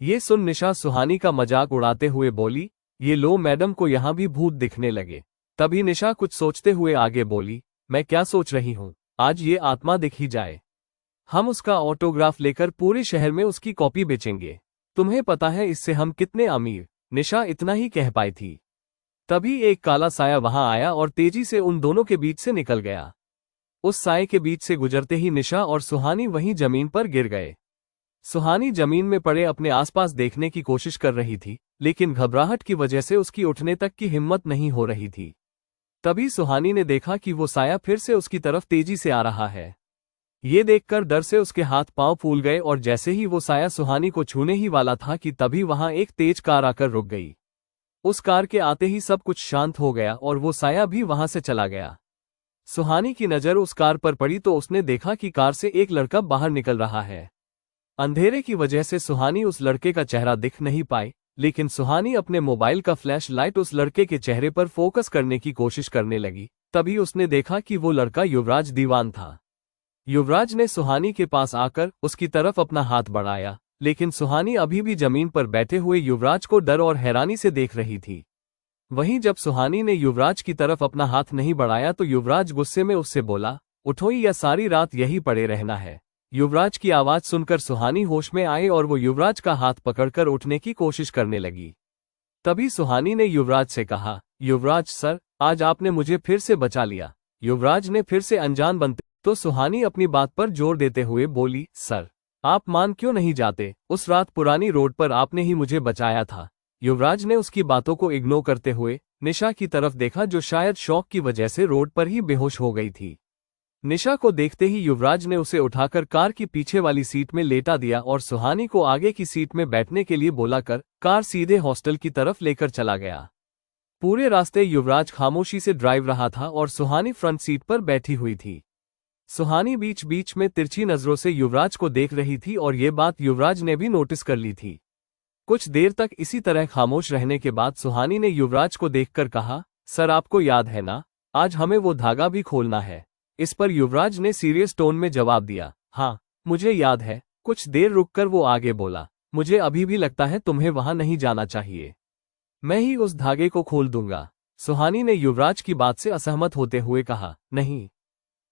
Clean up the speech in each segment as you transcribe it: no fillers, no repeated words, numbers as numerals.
ये सुन निशा सुहानी का मजाक उड़ाते हुए बोली, ये लो मैडम को यहाँ भी भूत दिखने लगे। तभी निशा कुछ सोचते हुए आगे बोली, मैं क्या सोच रही हूँ, आज ये आत्मा दिख ही जाए, हम उसका ऑटोग्राफ लेकर पूरे शहर में उसकी कॉपी बेचेंगे। तुम्हें पता है इससे हम कितने अमीर। निशा इतना ही कह पाई थी। तभी एक काला साया वहां आया और तेजी से उन दोनों के बीच से निकल गया। उस साये के बीच से गुजरते ही निशा और सुहानी वहीं जमीन पर गिर गए। सुहानी जमीन में पड़े अपने आसपास देखने की कोशिश कर रही थी, लेकिन घबराहट की वजह से उसकी उठने तक की हिम्मत नहीं हो रही थी। तभी सुहानी ने देखा कि वो साया फिर से उसकी तरफ तेजी से आ रहा है। ये देखकर डर से उसके हाथ पांव फूल गए और जैसे ही वो साया सुहानी को छूने ही वाला था कि तभी वहां एक तेज कार आकर रुक गई। उस कार के आते ही सब कुछ शांत हो गया और वो साया भी वहां से चला गया। सुहानी की नजर उस कार पर पड़ी तो उसने देखा कि कार से एक लड़का बाहर निकल रहा है। अंधेरे की वजह से सुहानी उस लड़के का चेहरा दिख नहीं पाई, लेकिन सुहानी अपने मोबाइल का फ्लैश लाइट उस लड़के के चेहरे पर फोकस करने की कोशिश करने लगी। तभी उसने देखा कि वो लड़का युवराज दीवान था। युवराज ने सुहानी के पास आकर उसकी तरफ अपना हाथ बढ़ाया, लेकिन सुहानी अभी भी जमीन पर बैठे हुए युवराज को डर और हैरानी से देख रही थी। वहीं जब सुहानी ने युवराज की तरफ अपना हाथ नहीं बढ़ाया तो युवराज गुस्से में उससे बोला, उठो या सारी रात यही पड़े रहना है। युवराज की आवाज सुनकर सुहानी होश में आए और वो युवराज का हाथ पकड़कर उठने की कोशिश करने लगी। तभी सुहानी ने युवराज से कहा, युवराज सर, आज आपने मुझे फिर से बचा लिया। युवराज ने फिर से अनजान बनते तो सुहानी अपनी बात पर जोर देते हुए बोली, सर, आप मान क्यों नहीं जाते, उस रात पुरानी रोड पर आपने ही मुझे बचाया था। युवराज ने उसकी बातों को इग्नोर करते हुए निशा की तरफ देखा जो शायद शौक की वजह से रोड पर ही बेहोश हो गई थी। निशा को देखते ही युवराज ने उसे उठाकर कार की पीछे वाली सीट में लेटा दिया और सुहानी को आगे की सीट में बैठने के लिए बोलाकर कार सीधे हॉस्टल की तरफ लेकर चला गया। पूरे रास्ते युवराज खामोशी से ड्राइव रहा था और सुहानी फ्रंट सीट पर बैठी हुई थी। सुहानी बीच बीच में तिरछी नजरों से युवराज को देख रही थी और ये बात युवराज ने भी नोटिस कर ली थी। कुछ देर तक इसी तरह खामोश रहने के बाद सुहानी ने युवराज को देखकर कहा, सर आपको याद है ना, आज हमें वो धागा भी खोलना है। इस पर युवराज ने सीरियस टोन में जवाब दिया, हाँ मुझे याद है। कुछ देर रुककर वो आगे बोला, मुझे अभी भी लगता है तुम्हें वहां नहीं जाना चाहिए, मैं ही उस धागे को खोल दूंगा। सुहानी ने युवराज की बात से असहमत होते हुए कहा, नहीं,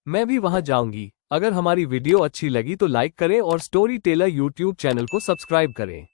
मैं भी वहां जाऊंगी। अगर हमारी वीडियो अच्छी लगी तो लाइक करें और स्टोरी टेलर यूट्यूब चैनल को सब्सक्राइब करें।